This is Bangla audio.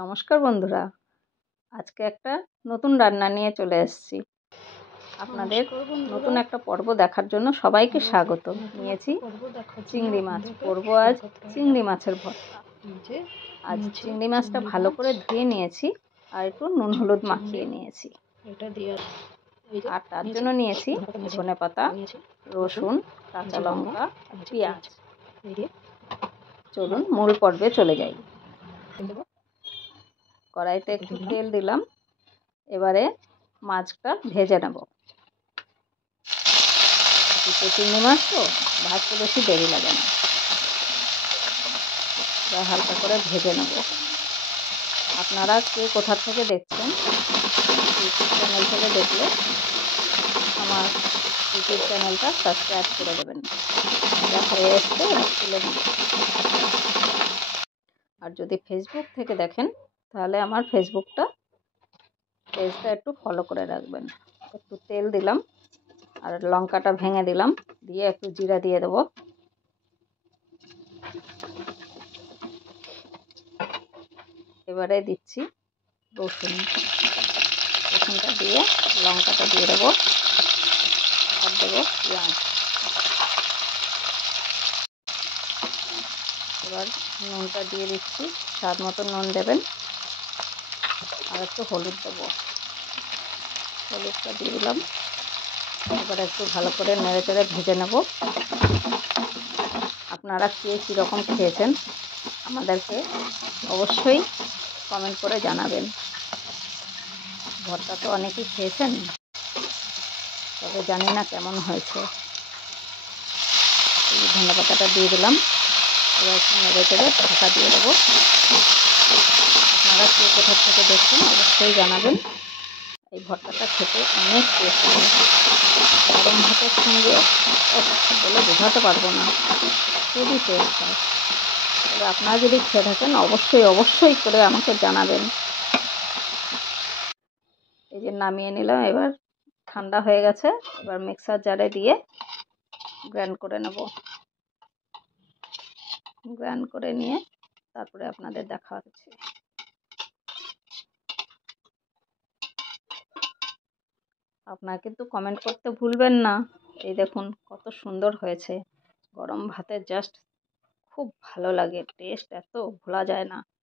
নমস্কার বন্ধুরা, আজকে একটা নতুন রান্না নিয়ে চলে এসেছি। আপনাদের নতুন একটা পর্ব দেখার জন্য সবাইকে স্বাগত। নিয়েছি চিংড়ি মাছ, করব আজ চিংড়ি মাছের ভর্তা। আজ চিংড়ি মাছটা ভালো করে ধুয়ে নিয়েছি আর একটু নুন হলুদ মাখিয়ে নিয়েছি। আর তার জন্য নিয়েছি ধনেপাতা, রসুন, কাঁচা লঙ্কা, পেঁয়াজ। চলুন মূল পর্বে চলে যাই। কড়াইতে একটু তেল দিলাম, এবারে মাছটা ভেজে নেব। দুটো চিংড়ি মাছ তো ভাজতে বেশি দেরি লাগে না, হালকা করে ভেজে নেব। আপনারা কে কোথা থেকে দেখছেন, ইউটিউব চ্যানেল থেকে দেখলে আমার ইউটিউব চ্যানেলটা সাবস্ক্রাইব করে দেবেন। যা হয়ে এসছে তুলে নেব। আর যদি ফেসবুক থেকে দেখেন তাহলে আমার ফেসবুকটা পেজটা একটু ফলো করে রাখবেন। একটু তেল দিলাম আর লঙ্কাটা ভেঙে দিলাম, দিয়ে একটু জিরা দিয়ে দেবো। এবারে দিচ্ছি রসুনটা দিয়ে লঙ্কাটা দিয়ে দেবো আর দেবো পেঁয়াজ। এবার নুনটা দিয়ে দিচ্ছি, স্বাদ মতো নুন দেবেন। আর একটু হলুদ দেবো, হলুদটা দিয়ে দিলাম। এবার একটু ভালো করে নেড়ে চেড়ে ভেজে নেব। আপনারা কে কীরকম খেয়েছেন আমাদেরকে অবশ্যই কমেন্ট করে জানাবেন। ভর্তা তো অনেকেই খেয়েছেন, তবে জানি না কেমন হয়েছে। এই ধনেপাতাটা দিয়ে দিলাম, এবার একটু নেড়ে চেড়ে ঢাকা দিয়ে দেবো। আপনারা কে কোথা থেকে দেখছেন অবশ্যই জানাবেন। এই ভর্তাটা খেতে অনেক টেস্ট হয়, গরম ভাতের সঙ্গে বলে বোঝাতে পারবো না, খুবই টেস্ট হয়। তবে আপনারা যদি খেয়ে থাকেন অবশ্যই করে আমাকে জানাবেন। এই যে নামিয়ে নিলাম, এবার ঠান্ডা হয়ে গেছে। এবার মিক্সার জারে দিয়ে গ্রাইন্ড করে নেব। গ্রাইন্ড করে নিয়ে তারপরে আপনাদের দেখা হচ্ছে। আপনারা কিন্তু কমেন্ট করতে ভুলবেন না। এই দেখুন কত সুন্দর হয়েছে, গরম ভাতে জাস্ট খুব ভালো লাগে, টেস্ট এত ভোলা যায় না।